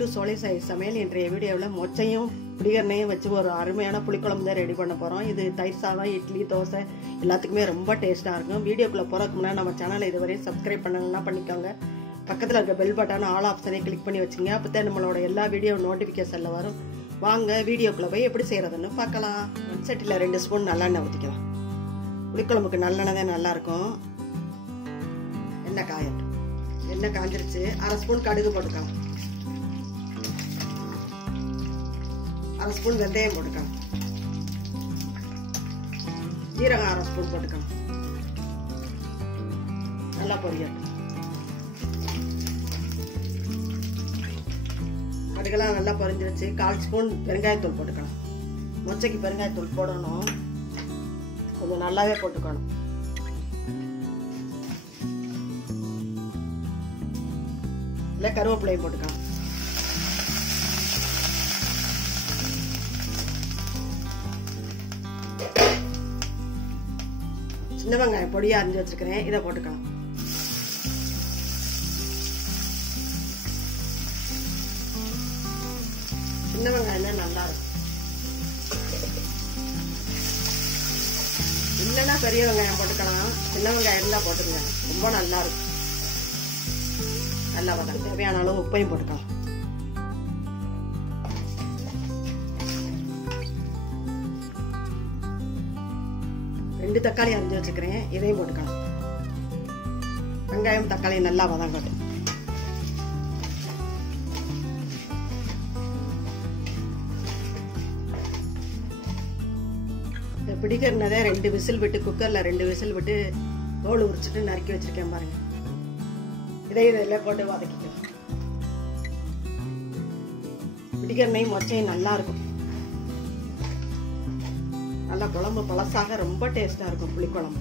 Welcome to சோலை சாய் சமையல். இன்றைய வீடியோவில் மொச்சையும் புளிகரணையும் வச்சு ஒரு அருமையான புளிக்குழம்பு தான் ரெடி பண்ண போகிறோம். இது தயிர் சாதம், இட்லி, தோசை எல்லாத்துக்குமே ரொம்ப டேஸ்ட்டாக இருக்கும். வீடியோக்குள்ளே போகிறதுக்கு முன்னாடி நம்ம சேனலை இதுவரையும் சப்ஸ்கிரைப் பண்ணணும்னா பண்ணிக்கோங்க. பக்கத்தில் இருக்க பெல் பட்டன் ஆல் ஆப்ஷனை கிளிக் பண்ணி வச்சுங்க. அப்போ தான் நம்மளோட எல்லா வீடியோ நோட்டிஃபிகேஷனில் வரும். வாங்க வீடியோக்குள்ளே போய் எப்படி செய்கிறதுன்னு பார்க்கலாம். சட்டியில் 2 ஸ்பூன் நல்லெண்ணெய் ஊற்றிக்கலாம். புளிக்குழம்புக்கு நல்லெண்ணெய் தான் நல்லாயிருக்கும். எண்ணெய் காயட்டும். எண்ணெய் காஞ்சிருச்சு. 1/2 ஸ்பூன் கடுகு போட்டுக்கலாம். 1/2 ஸ்பூன் வெந்தயம் போட்டுக்கலாம். ஜீரகம் 1/2 ஸ்பூன் போட்டுக்கலாம். நல்லா பொரியட்டும். கடுகெல்லாம் நல்லா பொரிஞ்சிருச்சு. 1/4 ஸ்பூன் பெருங்காயத்தூள் போட்டுக்கலாம். மொச்சைக்கு பெருங்காயத்தூள் போடணும். கொஞ்சம் நல்லாவே போட்டுக்கணும். இல்லை கருவேப்பிலையும் போட்டுக்கலாம். சின்ன வெங்காயம் பொடியா அரிஞ்சு வச்சிருக்கிறேன், இதை போட்டுக்கலாம். சின்ன வெங்காயம் தான் நல்லா இருக்கும். இல்லைன்னா பெரிய வெங்காயம் போட்டுக்கலாம். சின்ன வெங்காயம் இருந்தா போட்டுருங்க, ரொம்ப நல்லா இருக்கும். நல்லா வதங்க. தேவையான அளவு உப்பையும் போட்டுக்கலாம். ரெண்டு தக்காளி அரிஞ்சு வச்சுக்கிறேன், இதையும் போட்டுக்கலாம். வெங்காயம் தக்காளி நல்லா வதங்கட்டும். பிடிக்கிறனதே 2 விசில் விட்டு குக்கர்ல 2 விசில் விட்டு தோல் உரிச்சிட்டு நறுக்கி வச்சிருக்கேன் பாருங்க. இதில் போட்டு வதக்கிக்கலாம். பிடிக்கிறனையும் மொச்சையும் நல்லா இருக்கும். நல்லா குழம்பு பழசாக ரொம்ப டேஸ்டா இருக்கும் புளிக்குழம்பு.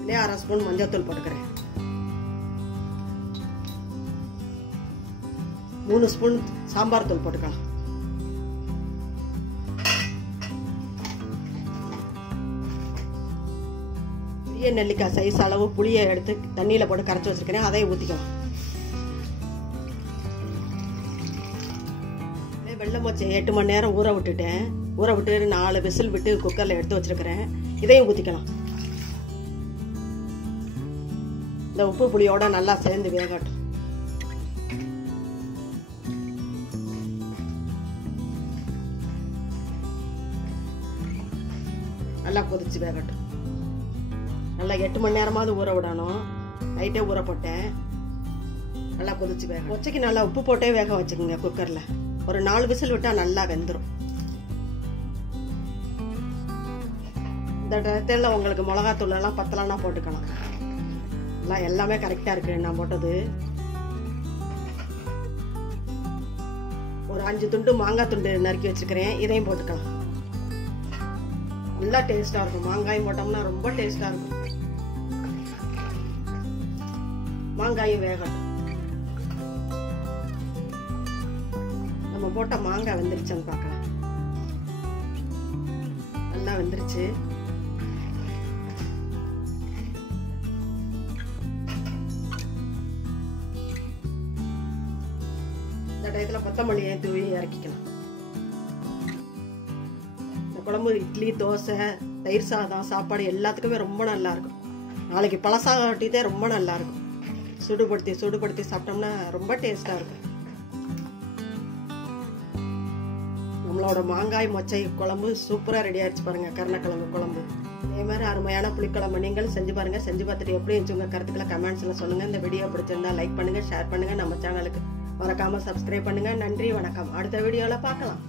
இல்லையா 1/2 ஸ்பூன் மஞ்சள் தூள் போட்டுக்கிறேன். 3 ஸ்பூன் சாம்பார் தூள் போட்டுக்கலாம். பெரிய நெல்லிக்காய் சைஸ் அளவு புளியை எடுத்து தண்ணியில போட்டு கரைச்சி வச்சிருக்கேன், அதையும் ஊத்திக்கலாம். வெள்ளை மொச்சை 8 மணி நேரம் ஊற விட்டுட்டேன். ஊற விட்டு 4 விசில் விட்டு குக்கர்ல எடுத்து வச்சிருக்கிறேன், இதையும் ஊத்திக்கலாம். இந்த உப்பு புளியோட நல்லா சேர்ந்து வேகட்டும். நல்லா கொதிச்சு வேகட்டும். நல்லா 8 மணி நேரமாவது ஊற விடணும். நைட்டே ஊற போட்டேன். நல்லா கொதிச்சு வேக. மொச்சைக்கு நல்லா உப்பு போட்டே வேக வச்சுக்கோங்க. குக்கர்ல ஒரு 4 விசில் விட்டா நல்லா வெந்துடும். இந்த இடத்துல உங்களுக்கு மிளகாத்தூள் எல்லாம் பத்தலன்னா போட்டுக்கலாம். எல்லாமே கரெக்டா இருக்கு நான் போட்டது. ஒரு 5 துண்டு மாங்காய் துண்டு நறுக்கி வச்சுக்கிறேன், இதையும் போட்டுக்கலாம். நல்லா டேஸ்டா இருக்கும். மாங்காயும் போட்டோம்னா ரொம்ப டேஸ்டா இருக்கும். மாங்காயும் வேகட்டும். நம்ம போட்ட மாங்காய் வெந்துருச்சுன்னு பார்க்கலாம். நல்லா வெந்துருச்சு. இந்த டயத்துல கொத்தமல்லியை தூவி இறக்கிக்கலாம். குழம்பு இட்லி, தோசை, தயிர் சாதம், சாப்பாடு எல்லாத்துக்குமே ரொம்ப நல்லா இருக்கும். நாளைக்கு பழசாக ஒட்டிட்டே ரொம்ப நல்லா இருக்கும். சூடுபடுத்தி சாப்பிட்டோம்னா ரொம்ப டேஸ்டா இருக்கும். நம்மளோட மாங்காய் மொச்சை குழம்பு சூப்பரா ரெடி ஆயிடுச்சு பாருங்க. கருணக்கிழங்கு குழம்பு இதே மாதிரி அருமையான புளிக்குழம்பு நீங்களும் செஞ்சு பாருங்க. செஞ்சு பார்த்துட்டு எப்படி இருந்துச்சு உங்க கருத்துக்களை கமெண்ட்ஸ்ல சொல்லுங்க. இந்த வீடியோ பிடிச்சிருந்தா லைக் பண்ணுங்க, ஷேர் பண்ணுங்க. நம்ம சேனலுக்கு மறக்காம சப்ஸ்கிரைப் பண்ணுங்க. நன்றி, வணக்கம். அடுத்த வீடியோல பார்க்கலாம்.